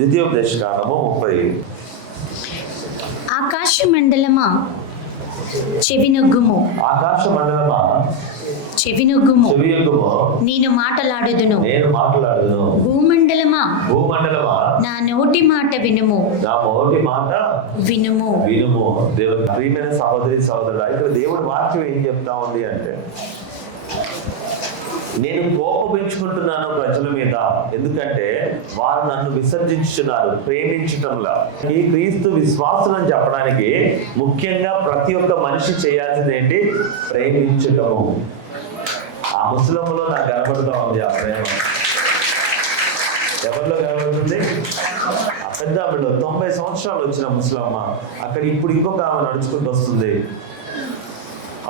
ద్వితీయోపదేశకాండము 30. ఆకాశ మండలమా చెవినొగ్గుము, ఆకాశ మండలమా చెవినొగ్గుము, చెవియొగ్గుము, నేను మాటలాడుదును. భూమండలమా నా నోటి మాట వినుము, నా నోటి మాట వినుము. దేవుడు ప్రియమైన సహోదరి సహోదరుడు, ఇక్కడ దేవుడి వాక్యం ఏం చెప్తా ఉంది అంటే, నేను కోపగించుకుంటున్నాను ప్రజల మీద, ఎందుకంటే వారు నన్ను విసర్జించుతున్నారు, ప్రేమించటంలా. ఈ క్రీస్తు విశ్వాసం అని చెప్పడానికి ముఖ్యంగా ప్రతి ఒక్క మనిషి చేయాల్సింది ఏంటి? ప్రేమించటము. ఆ ముస్లింలో నాకు కనబడుతూ ఉంది ఆ ప్రేమ. ఎవరిలో కనబడుతుంది? ఆ పెద్ద ఆమెలో 90 సంవత్సరాలు వచ్చిన ముస్లమ్మ, అక్కడ ఇప్పుడు ఇంకొక ఆమె నడుచుకుంటూ వస్తుంది.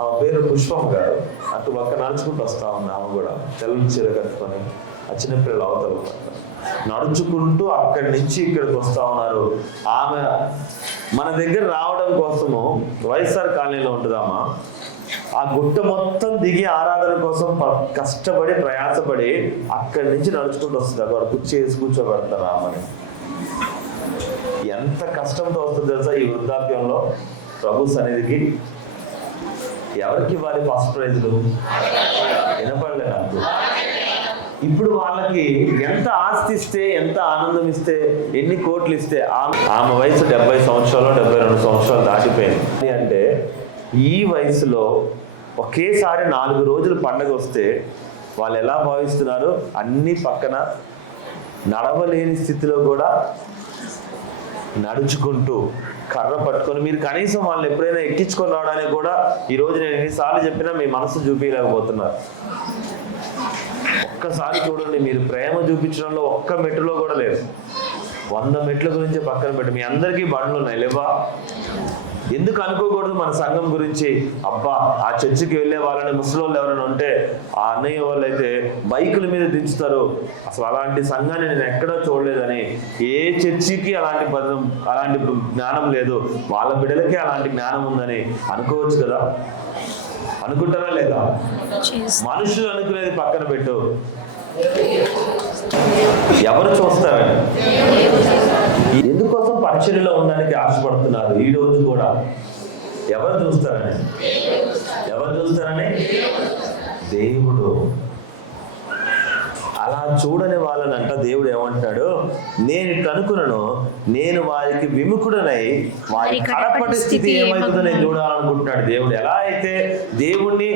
ఆమె పేరు పుష్పం గారు. అటు పక్క నడుచుకుంటూ వస్తా ఉంది. ఆమె కూడా తెల్ల చీర కట్టుకొని, ఆ చిన్నపిల్లలు అవతల నడుచుకుంటూ అక్కడి నుంచి ఇక్కడికి వస్తా ఉన్నారు. ఆమె మన దగ్గర రావడం కోసము వైఎస్ఆర్ కాలనీలో ఉంటుందమ్మా. ఆ గుట్ట మొత్తం దిగి ఆరాధన కోసం కష్టపడి ప్రయాసపడి అక్కడి నుంచి నడుచుకుంటూ వస్తుంది. వాడు కుర్చీ వేసి కూర్చోబెడతారు ఆమెని. ఎంత కష్టంతో వస్తుంది తెలుసా ఈ వృద్ధాప్యంలో ప్రభు సన్నిధికి. ఎవరికి ఇవ్వాలి ఫస్ట్ ప్రైజ్లు? వినపడలే నాకు. ఇప్పుడు వాళ్ళకి ఎంత ఆస్తి ఇస్తే, ఎంత ఆనందం ఇస్తే, ఎన్ని కోట్లు ఇస్తే, ఆమె వయసు 70 సంవత్సరాలు 72 సంవత్సరాలు దాటిపోయింది. అంటే ఈ వయసులో ఒకేసారి 4 రోజులు పండగ వస్తే వాళ్ళు ఎలా భావిస్తున్నారు? అన్ని పక్కన నడవలేని స్థితిలో కూడా నడుచుకుంటూ కర్ర పట్టుకొని, మీరు కనీసం వాళ్ళని ఎప్పుడైనా ఎక్కించుకొని రావడానికి కూడా ఈరోజు నేను ఎన్నిసార్లు చెప్పినా మీ మనసు చూపించలేకపోతున్నారు. ఒక్కసారి చూడండి, మీరు ప్రేమ చూపించడంలో ఒక్క మెట్టులో కూడా లేదు. 100 మెట్ల గురించి పక్కన పెట్టి మీ అందరికీ బండ్లు ఉన్నాయి లేవా? ఎందుకు అనుకోకూడదు మన సంఘం గురించి? అబ్బా, ఆ చర్చికి వెళ్ళే వాళ్ళని ముసలోళ్ళు ఎవరైనా ఉంటే, ఆ అన్నయ్య వాళ్ళు అయితే బైకుల మీద దించుతారు. అసలు అలాంటి సంఘాన్ని నేను ఎక్కడా చూడలేదని. ఏ చర్చికి అలాంటి జ్ఞానం లేదు, వాళ్ళ బిడ్డలకే అలాంటి జ్ఞానం ఉందని అనుకోవచ్చు కదా. అనుకుంటారా లేదా? మనుషులు అనుకునేది పక్కన పెట్టు, ఎవరు చూస్తారని, ఎందుకోసం పరిచర్యలో ఉండడానికి ఆశపడుతున్నారు. ఈ రోజు కూడా ఎవరు చూస్తారని దేవుడు. అలా చూడని వాళ్ళనంట దేవుడు ఏమంటాడు? నేను ఇట్లా అనుకున్నాను, నేను వారికి విముఖుడనై వారి కడపటి స్థితి ఏమైతుందో నేను చూడాలనుకుంటున్నాడు దేవుడు. ఎలా అయితే దేవుణ్ణి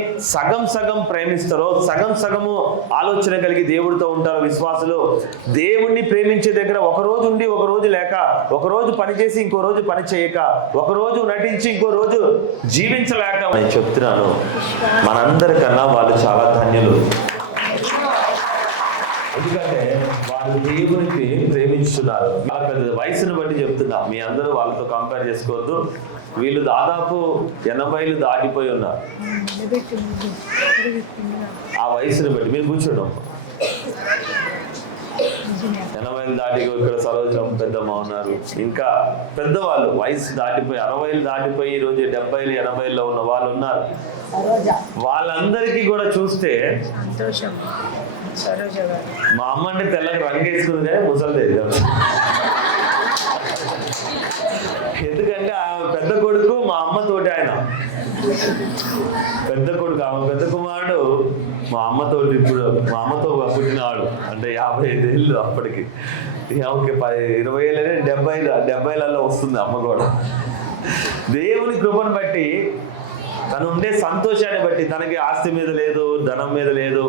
సగం ప్రేమిస్తారో, సగము ఆలోచన కలిగి దేవుడితో ఉంటారో విశ్వాసులు, దేవుణ్ణి ప్రేమించే దగ్గర ఒక రోజు ఉండి ఒక రోజు లేక, ఒక రోజు పని చేసి ఇంకో రోజు పని చేయక, ఒక రోజు నటించి ఇంకో రోజు జీవించలేక, నేను చెప్తున్నాను మనందరికన్నా వాళ్ళు చాలా ధన్యులు. ఎందుకంటే వాళ్ళు దేవునికి ప్రేమించుతున్నారు. వయసును బట్టి చెప్తున్నా, మీ అందరూ వాళ్ళతో కంపేర్ చేసుకోవద్దు. వీళ్ళు దాదాపు 80లు దాటిపోయి ఉన్నారు. ఆ వయసును బట్టి మీరు కూర్చోడం 80లు దాటి, ఇక్కడ సరోజం పెద్దమ్మ ఉన్నారు, ఇంకా పెద్దవాళ్ళు వయసు దాటిపోయి 60లు దాటిపోయి ఈరోజు 70లు 80ల్లో ఉన్న వాళ్ళు ఉన్నారు. వాళ్ళందరికీ కూడా చూస్తే మా అమ్మ అంటే తెల్లకి రంగు వేసుకుంది కానీ ముసలిది. ఎందుకంటే ఆమె పెద్ద కొడుకు మా అమ్మ తోటి, ఆయన పెద్ద కొడుకు, ఆమె పెద్ద కుమారుడు మా అమ్మతోటి. ఇప్పుడు మా అమ్మతో పుట్టినవాడు, అంటే 55 ఏళ్ళు అప్పటికి. ఆమెకి 20 ఏళ్ళనే 70లలో వస్తుంది అమ్మ కూడా. దేవుని కృపను బట్టి, తను ఉండే సంతోషాన్ని బట్టి, తనకి ఆస్తి మీద లేదు, ధనం మీద లేదు,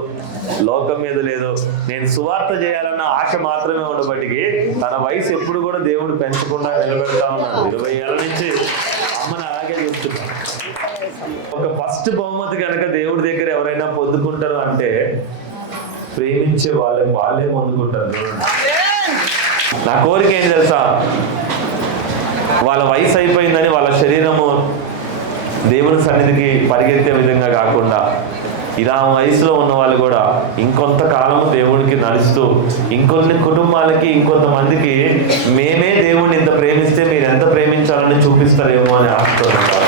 లోకం మీద లేదు, నేను సువార్త చేయాలన్న ఆశ మాత్రమే ఉండబట్టికి తన వయసు ఎప్పుడు కూడా దేవుడు పెంచకుండా నిలబెడతా ఉన్నాడు. 20 ఏళ్ళ నుంచి అమ్మని అలాగే చూస్తున్నాడు. ఒక ఫస్ట్ బహుమతి కనుక దేవుడి దగ్గర ఎవరైనా పొందుకుంటారు అంటే ప్రేమించే వాళ్ళే పొందుకుంటారు. నా కోరిక ఏం తెలుసా? వాళ్ళ వయసు అయిపోయిందని వాళ్ళ శరీరము దేవుని సన్నిధికి పరిగెత్తే విధంగా కాకుండా, ఇలా వయసులో ఉన్న వాళ్ళు కూడా ఇంకొంతకాలము దేవుడికి నడుస్తూ, ఇంకొన్ని కుటుంబాలకి, ఇంకొంతమందికి మేమే దేవుడిని ఇంత ప్రేమిస్తే మీరు ఎంత ప్రేమించాలని చూపిస్తారేమో అని ఆశిస్తున్నారు.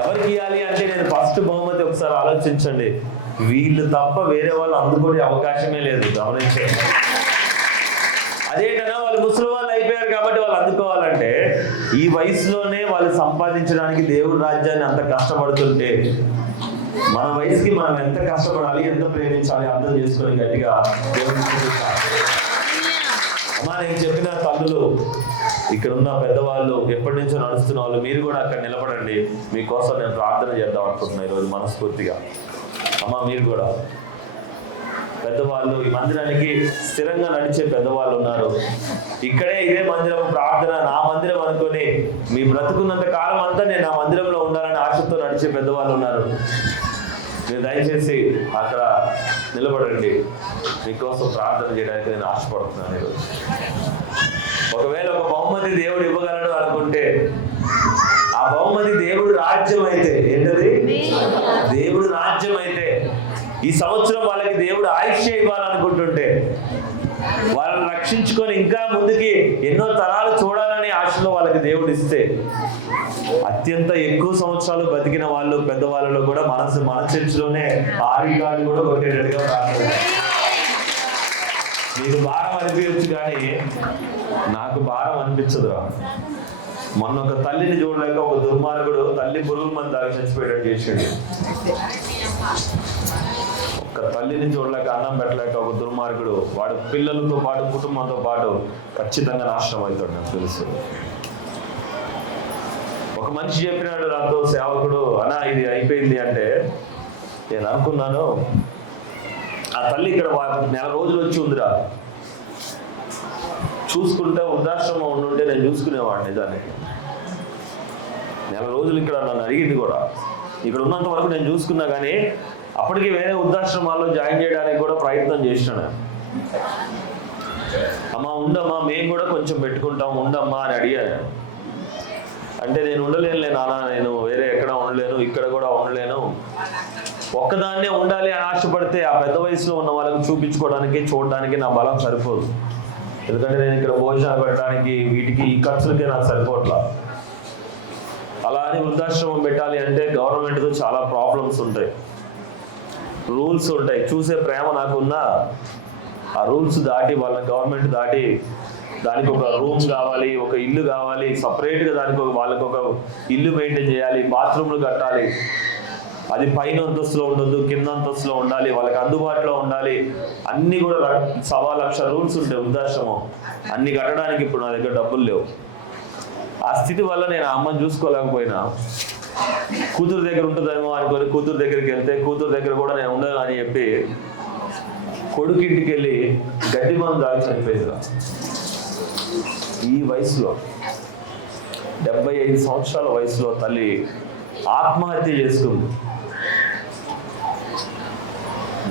ఎవరికి ఇవ్వాలి అంటే, నేను ఫస్ట్ బహుమతి ఒకసారి ఆలోచించండి, వీళ్ళు తప్ప వేరే వాళ్ళు అందుకునే అవకాశమే లేదు. గమనించండి. అదేంటన్నా వాళ్ళు ముసలి వాళ్ళు అయిపోయారు కాబట్టి వాళ్ళు అందుకోవాలంటే, ఈ వయసులోనే వాళ్ళు సంపాదించడానికి దేవుడి రాజ్యాన్ని అంత కష్టపడుతుంటే మన వయసుకి మనం ఎంత కష్టపడాలి, ఎంత ప్రేమించాలి అర్థం చేసుకొని గట్టిగా దేవుడిని స్తుతించాలి. అమ్మా, నేను చెప్పిన తల్లులు, ఇక్కడ ఉన్న పెద్దవాళ్ళు, ఎప్పటి నుంచో నడుస్తున్న వాళ్ళు, మీరు కూడా అక్కడ నిలబడండి. మీకోసం నేను ప్రార్థన చేద్దాం అనుకుంటున్నాను ఈరోజు మనస్ఫూర్తిగా. అమ్మా, మీరు కూడా పెద్దవాళ్ళు, ఈ మందిరానికి స్థిరంగా నడిచే పెద్దవాళ్ళు ఉన్నారు. ఇక్కడే ఇదే మందిరం ప్రార్థన నా మందిరం అనుకొని మీ బ్రతుకున్నంత కాలం అంతా నేను ఆ మందిరంలో ఉండాలని ఆశతో నడిచే పెద్దవాళ్ళు ఉన్నారు. మీరు దయచేసి అక్కడ నిలబడండి. మీకోసం ప్రార్థన చేయడానికి నేను ఆశపడుతున్నాను ఈరోజు. ఒకవేళ ఒక బహుమతి దేవుడు ఇవ్వగలడు అనుకుంటే, ఆ బహుమతి దేవుడు రాజ్యం అయితే, ఏంటది? దేవుడు రాజ్యం అయితే, ఈ సంవత్సరం వాళ్ళకి దేవుడు ఆయుష్య ఇవ్వాలనుకుంటుంటే, వాళ్ళని రక్షించుకొని ఇంకా ముందుకి ఎన్నో తరాలు చూడాలని ఆశలో వాళ్ళకి దేవుడు ఇస్తే, అత్యంత ఎక్కువ సంవత్సరాలు బతికిన వాళ్ళు పెద్దవాళ్ళలో కూడా మన చర్చిలోనే ఆరికాడు కూడా కొట్టేటట్టుగా ప్రార్థన. మీకు భారం అనిపించచ్చు, కానీ నాకు భారం అనిపించదురా. మొన్న ఒక తల్లిని చూడలేక ఒక దుర్మార్గుడు తల్లి పురుగుల మంది తాగి చచ్చిపోయేటట్టు చేసాడు. ఒక తల్లిని చూడలేక, అన్నం పెట్టలేక ఒక దుర్మార్గుడు వాడు పిల్లలతో పాటు కుటుంబంతో పాటు ఖచ్చితంగా నాశనం అవుతాడు. నాకు తెలుసు. ఒక మనిషి చెప్పినాడు నాతో, సేవకుడు, అన్నా ఇది అయిపోయింది అంటే, నేను అనుకున్నాను ఆ తల్లి ఇక్కడ 4 రోజులు వచ్చి ఉందిరా, చూసుకుంటే వృద్ధాశ్రమం ఉండుంటే నేను చూసుకునేవాడిని. నిజానికి 4 రోజులు ఇక్కడ నన్ను అడిగింది కూడా. ఇక్కడ ఉన్నంత వరకు నేను చూసుకున్నా, కానీ అప్పటికి వేరే వృద్ధాశ్రమాల్లో జాయిన్ చేయడానికి కూడా ప్రయత్నం చేసినాను. అమ్మా ఉండమ్మా, మేము కూడా కొంచెం పెట్టుకుంటాం, ఉండమ్మా అని అడిగాను. అంటే నేను ఉండలేనులే నాన్న, నేను వేరే ఎక్కడ ఉండలేను, ఇక్కడ కూడా ఉండలేను, ఒక్కదాన్నే ఉండాలి అని ఆశపడితే ఆ పెద్ద వయసులో ఉన్న వాళ్ళకి చూపించుకోవడానికి చూడడానికి నా బలం సరిపోదు. ఎందుకంటే నేను ఇక్కడ భోజనాలు పెట్టడానికి వీటికి ఈ ఖర్చులకే నాకు సరిపోట్లా. అలా అని వృద్ధాశ్రమం పెట్టాలి అంటే గవర్నమెంట్తో చాలా ప్రాబ్లమ్స్ ఉంటాయి, రూల్స్ ఉంటాయి. చూసే ప్రేమ నాకున్నా ఆ రూల్స్ దాటి, వాళ్ళ గవర్నమెంట్ దాటి, దానికి ఒక రూమ్ కావాలి, ఒక ఇల్లు కావాలి, సపరేట్గా దానికి వాళ్ళకి ఒక ఇల్లు మెయింటైన్ చేయాలి, బాత్రూమ్లు కట్టాలి, అది పైన అంతస్తులో ఉండొద్దు, కింద అంతస్తులో ఉండాలి, వాళ్ళకి అందుబాటులో ఉండాలి, అన్ని కూడా 1,00,000 రూల్స్ ఉంటాయి వృద్ధాశ్రమం. అన్ని కట్టడానికి ఇప్పుడు నా దగ్గర డబ్బులు లేవు. ఆ స్థితి వల్ల నేను ఆ అమ్మని చూసుకోలేకపోయినా, కూతురు దగ్గర ఉంటుందేమో అనుకొని కూతురు దగ్గరికి వెళ్తే, కూతురు దగ్గర కూడా నేను ఉండను అని చెప్పి కొడుకు ఇంటికి వెళ్ళి గడ్డి మందు దాగి చనిపోయిందిరా. ఈ వయసులో 75 సంవత్సరాల వయసులో తల్లి ఆత్మహత్య చేసుకుంది.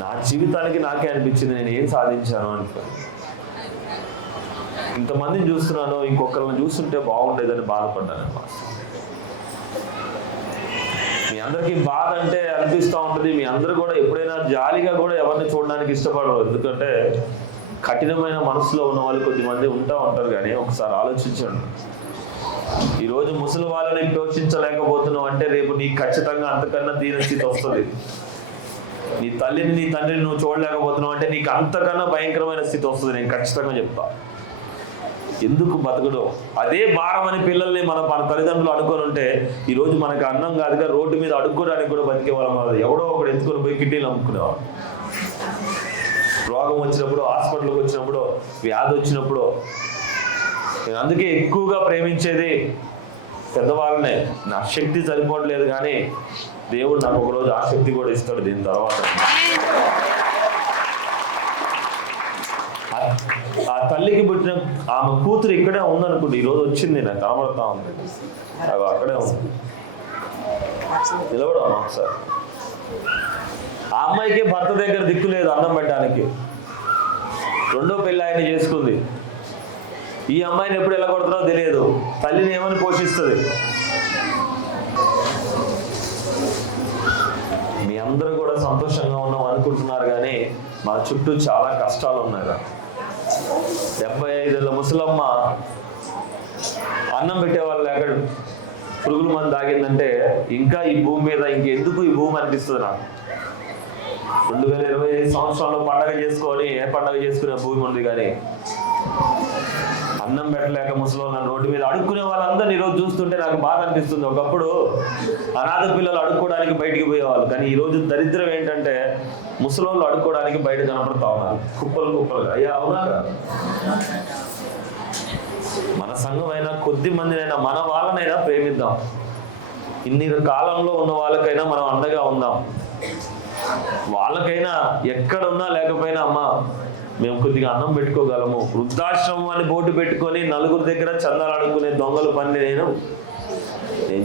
నా జీవితానికి నాకే అనిపించింది, నేను ఏం సాధించాను అనుకో. ఇంతమందిని చూస్తున్నాను, ఇంకొకరిని చూస్తుంటే బాగుండేదని బాధపడ్డాను. మీ అందరికీ బాధ అంటే అనిపిస్తూ ఉంటుంది. మీ అందరూ కూడా ఎప్పుడైనా జాలిగా కూడా ఎవరిని చూడడానికి ఇష్టపడరు. ఎందుకంటే కఠినమైన మనసులో ఉన్న వాళ్ళు కొద్దిమంది ఉంటారు. కానీ ఒకసారి ఆలోచించండి, ఈరోజు ముసలి వాళ్ళని పోషించలేకపోతున్నావు అంటే రేపు నీకు ఖచ్చితంగా అంతకన్నా దీనస్థితి వస్తుంది. నీ తల్లిని నీ తండ్రిని నువ్వు చూడలేకపోతున్నావు అంటే నీకు అంతకన్నా భయంకరమైన స్థితి వస్తుంది. నేను ఖచ్చితంగా చెప్తా. ఎందుకు బతకడం? అదే భారం అని పిల్లల్ని మన తల్లిదండ్రులు అనుకొని ఉంటే ఈరోజు మనకు అన్నం కాదుగా రోడ్డు మీద అడుక్కోవడానికి కూడా బతికే వాళ్ళం కాదు. ఎవడో ఒకడు ఎత్తుకొని పోయి కిడ్నీలు అమ్ముకునేవాడు. రోగం వచ్చినప్పుడు, హాస్పిటల్కి వచ్చినప్పుడు, వ్యాధి వచ్చినప్పుడు. నేను అందుకే ఎక్కువగా ప్రేమించేది పెద్దవాళ్ళనే. నా శక్తి సరిపోవట్లేదు, కానీ దేవుడు నాకు ఒకరోజు ఆ శక్తి కూడా ఇస్తాడు. దీని తర్వాత ఆ తల్లికి పుట్టిన ఆమె కూతురు ఇక్కడే ఉందనుకోండి, ఈరోజు వచ్చింది, నాకు కనబడతా ఉంది, అవి అక్కడే ఉంది. నిలబడమ్మా ఒకసారి. ఆ అమ్మాయికి భర్త దగ్గర దిక్కు లేదు అన్నం పెట్టడానికి. 2వ పెళ్లి ఆయన చేసుకుంది. ఈ అమ్మాయిని ఎప్పుడు ఎలా కొడుతున్నారో తెలియదు. తల్లిని ఏమని పోషిస్తుంది? మీ అందరూ కూడా సంతోషంగా ఉన్నాం అనుకుంటున్నారు, కానీ మా చుట్టూ చాలా కష్టాలు ఉన్నాయి. 75 ఏళ్ళ ముసలమ్మ అన్నం పెట్టేవాళ్ళు లేక పురుగుల మంది తాగిందంటే ఇంకా ఈ భూమి మీద ఇంకెందుకు ఈ భూమి అనిపిస్తుంది నాకు. 2025 సంవత్సరాల్లో పండగ చేసుకొని ఏ పండగ చేసుకునే భూమి ఉంది, కానీ అన్నం పెట్టలేక ముసలి రోడ్డు మీద అడుక్కునే వాళ్ళందరినీ ఈరోజు చూస్తుంటే నాకు బాగా అనిపిస్తుంది. ఒకప్పుడు అనాథ పిల్లలు అడుక్కోవడానికి బయటికి పోయేవాళ్ళు, కానీ ఈరోజు దరిద్రం ఏంటంటే ముసలోళ్ళు అడుక్కోవడానికి బయట కనపడతా ఉన్నారు కుప్పలు కుప్పలుగా. అయ్యా అవునా? మన సంఘం అయినా కొద్ది మందినైనా మన వాళ్ళనైనా ప్రేమిద్దాం. ఇన్ని కాలంలో ఉన్న వాళ్ళకైనా మనం అండగా ఉందాం. వాళ్ళకైనా ఎక్కడున్నా లేకపోయినా అమ్మా మేము కొద్దిగా అన్నం పెట్టుకోగలము. వృద్ధాశ్రమం అని బోర్డు పెట్టుకొని నలుగురు దగ్గర చందాలు అడుక్కునే దొంగల పని నేను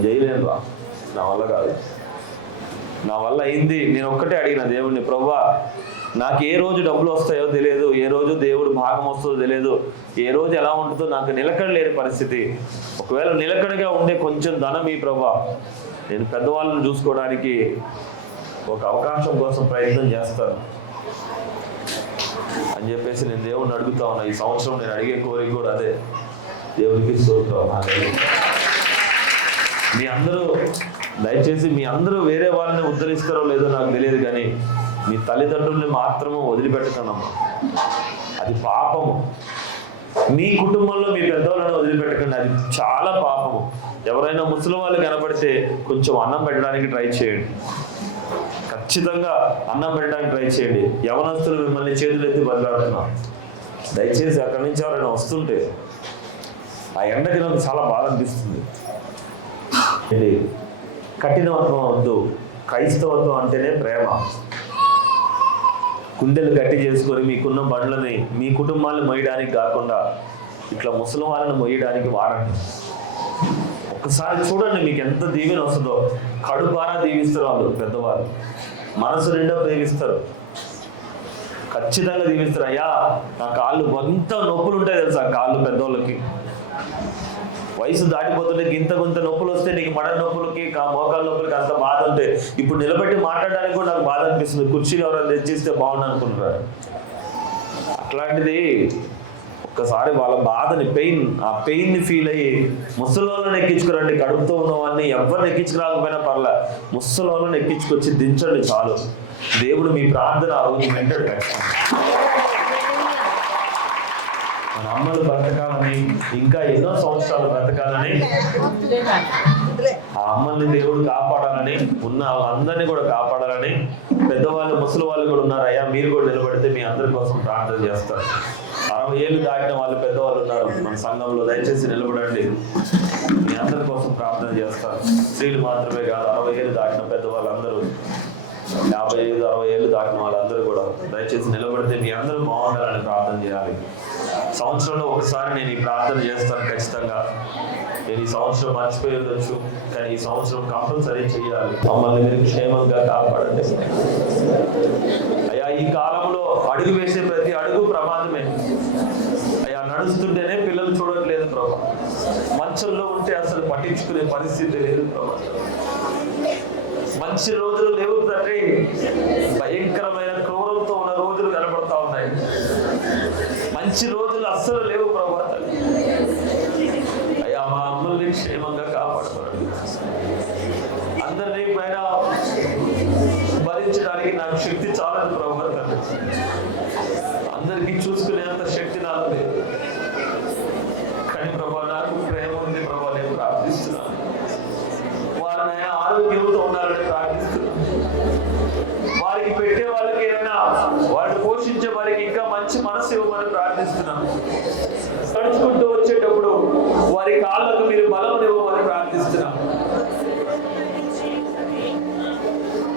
చేయలేను రా, నా వల్ల కాదు. నా వల్ల అయింది, నేను ఒక్కటే అడిగిన దేవుడిని, ప్రభువా నాకు ఏ రోజు డబ్బులు వస్తాయో తెలియదు, ఏ రోజు దేవుడు భాగం వస్తుందో తెలియదు, ఏ రోజు ఎలా ఉంటుందో నాకు నిలకడ లేని పరిస్థితి. ఒకవేళ నిలకడగా ఉండే కొంచెం ధనం ఈ ప్రభువా, నేను పెద్దవాళ్ళని చూసుకోవడానికి ఒక అవకాశం కోసం ప్రయత్నం చేస్తాను అని చెప్పేసి నేను దేవుడిని అడుగుతా ఉన్నా. ఈ సంవత్సరం నేను అడిగే కోరిక కూడా అదే. దేవుడికి స్తోత్రం. మీ అందరూ దయచేసి మీ అందరూ వేరే వాళ్ళని ఉద్ధరిస్తారో లేదో నాకు తెలియదు, కానీ మీ తల్లిదండ్రుల్ని మాత్రము వదిలిపెట్టకండమ్మా, అది పాపము. మీ కుటుంబంలో మీ పెద్దవాళ్ళని వదిలిపెట్టకండి, అది చాలా పాపము. ఎవరైనా ముసలి వాళ్ళు కనపడితే కొంచెం అన్నం పెట్టడానికి ట్రై చేయండి, ఖచ్చితంగా అన్నం పెట్టడానికి ట్రై చేయండి. యవనస్తులు మిమ్మల్ని చేతులు ఎత్తి బదిలాడుతున్నారు, దయచేసి అక్కడి నుంచి ఎవరైనా వస్తుంటే ఆ ఎండకి నాకు చాలా బాధ అనిపిస్తుంది. కఠినత్వం వద్దు, క్రైస్తవత్వం అంటేనే ప్రేమ. కుండెలు గట్టి చేసుకొని మీకున్న బండ్లని మీ కుటుంబాన్ని మొయ్యడానికి కాకుండా ఇట్లా ముసలి వాళ్ళని మొయ్యడానికి వాడండి. ఒక్కసారి చూడండి మీకు ఎంత దీవెన వస్తుందో. కడుపారా దీవిస్తారు వాళ్ళు పెద్దవాళ్ళు, మనసు నిండా ప్రేమిస్తారు, ఖచ్చితంగా దీవిస్తారు. అయ్యా నా కాళ్ళు కొంత నొప్పులు ఉంటాయి తెలుసా, కాళ్ళు పెద్దవాళ్ళకి వయసు దాటిపోతుంటే కొంత నొప్పులు వస్తే నీకు మడ నొప్పులకి మోకాళ్ళ నొప్పులకి అంత బాధ ఉంటే ఇప్పుడు నిలబెట్టి మాట్లాడడానికి కూడా నాకు బాధ అనిపిస్తుంది. కుర్చీలు ఎవరైనా తెచ్చిస్తే బాగుండు అనుకుంటున్నారు. అట్లాంటిది ఒక్కసారి వాళ్ళ బాధని ఆ పెయిన్ని ఫీల్ అయ్యి ముసలోళ్ళని ఎక్కించుకురండి. కడుపుతో ఉన్న వాళ్ళని ఎవరిని ఎక్కించుకురాకపోయినా పర్లే, ముసలోళ్ళని ఎక్కించుకొచ్చి దించండి చాలు. దేవుడు మీ ప్రార్థన ఆ రోజు వెంటనే మన అమ్మలు బ్రతకాలని, ఇంకా ఎన్నో సంవత్సరాలు బ్రతకాలని, ఆ అమ్మల్ని దేవుడు కాపాడాలని, ఉన్న అందరినీ కూడా కాపాడాలని. పెద్దవాళ్ళు ముసలి వాళ్ళు కూడా ఉన్నారు. అయ్యా మీరు కూడా నిలబడితే మీ అందరి కోసం ప్రార్థన చేస్తారు. 60 ఏళ్ళు దాటిన వాళ్ళు పెద్దవాళ్ళు ఉన్నారు మన సంఘంలో, దయచేసి నిలబడండి, మీ అందరి కోసం ప్రార్థన చేస్తారు. స్త్రీలు మాత్రమే కాదు, 60 ఏళ్ళు దాటిన పెద్దవాళ్ళు అందరూ, 55, 60 ఏళ్ళు దాటిన వాళ్ళందరూ కూడా దయచేసి నిలబడితే మీ అందరూ బాగుండాలని ప్రార్థన చేయాలి. సంవత్సరంలో ఒకసారి నేను ఈ ప్రార్థన చేస్తాను ఖచ్చితంగా. నేను ఈ సంవత్సరం మర్చిపోయి ఉండొచ్చు, కానీ ఈ సంవత్సరం కంపల్సరీ చేయాలి. మమ్మల్ని మీరు క్షేమంగా కాపాడండి అయ్యా. ఈ కాలంలో అడుగు వేసే ప్రతి అడుగు ప్రమాదమే అయ్యా. నడుస్తుంటేనే పిల్లలు చూడట్లేదు ప్రభా, మంచంలో ఉంటే అసలు పట్టించుకునే పరిస్థితి లేదు ప్రభా. మంచి రోజులు లేవు తండ్రి, భయంకరమైన క్రూరంతో ఉన్న రోజులు కనబడతా ఉన్నాయి. మంచి రోజులు అస్సలు లేవు ప్రభా. అయ్యా మా అమ్మల్ని క్షేమంగా కాపాడబడి అందరినీ పైన భరించడానికి నాకు శక్తి చాలదు ప్రభా. అందరికీ చూసుకునేంత శక్తి నాకు లేదు, కానీ ప్రభా నాకు ప్రేమ ఉంది ప్రభా. నేను ప్రార్థిస్తున్నాను, వారిని ఆరోగ్యంతో ఉండాలని ప్రార్థిస్తున్నాను. వారికి పెట్టే వాళ్ళకి ఏదైనా వారిని పోషించే వారికి ఇంకా మంచి మనసు ఇవ్వమని ప్రార్థిస్తున్నాను. నడుచుకుంటూ వచ్చేటప్పుడు వారి కాళ్ళకు మీరు బలం ఇవ్వమని ప్రార్థిస్తున్నాను.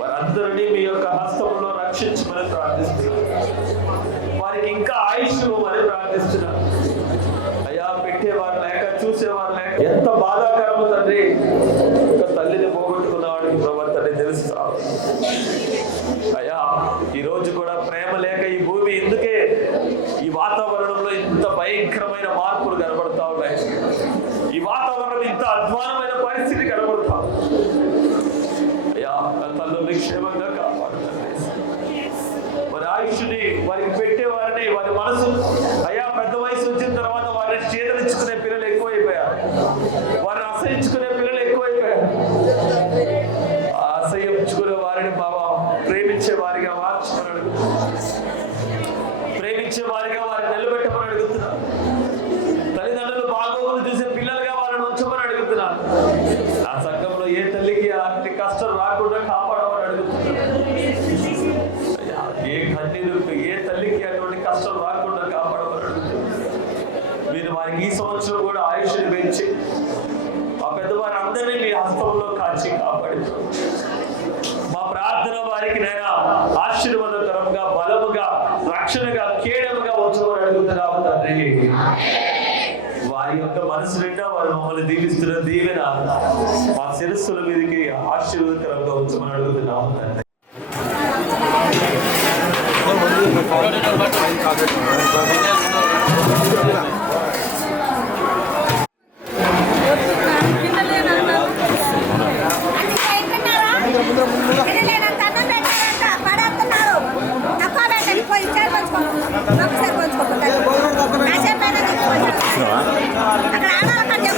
వారందరినీ మీ యొక్క హస్తంలో రక్షించమని ప్రార్థిస్తున్నాను. వారికి ఇంకా ఆయుష్ ఇవ్వమని ప్రార్థిస్తున్నాను. అయ్యా పెట్టేవారు లేక చూసేవారు లేక ఎంత బాధాకరము తండ్రి. ఒక తల్లిని పోగొట్టుకున్న వాడికి ప్రవర్తన తెలుస్తా. అయ్యా ఈరోజు కూడా ప్రేమ లేక ఈ భూమి ఎందుకే ఈ వాతావరణంలో ఇంత భయంకరమైన మార్పులు కనబడతా ఉన్నాయి. ఈ వాతావరణం ఇంత అధ్వానమైన పరిస్థితి కనబడతా. అయ్యా తల్లుల్ని క్షేమంగా కాపాడుతుంది. వారి ఆయుష్ని వారికి పెట్టేవారిని, వారి మనసు అయ్యా పెద్ద వయసు వచ్చిన తర్వాత వారిని చేదరించుకునే పిల్లలు ఎక్కువైపోయారు, వారిని అసహించుకునే పిల్లలు ఎక్కువైపోయారు. అసహించుకునే వారిని బాబా ప్రేమించే వారిగా మార్చుకుని అడుగుతున్నా, ప్రేమించే వారిగా వారిని నిలబెట్టమని అడుగుతున్నా. తల్లిదండ్రులు మీరు వారికి ఈ సంవత్సరం కూడా ఆయుష్ని పెంచి ఆ పెద్దవారందరినీ మీ హస్తంలో కాచి కాపాడి మా ప్రార్థన వారికి నేను ఆశీర్వాదకరంగా బలముగా రక్షణగా కేడముగా వచ్చమని అడుగుతున్నాము తండ్రి. వారి యొక్క మనసు నిండా వారు మమ్మల్ని దీవిస్తున్న దీవెన మా శిరస్సుల మీదకి ఆశీర్వాదకరంగా వచ్చమని అడుగుతున్నాము తండ్రి. అక్కడ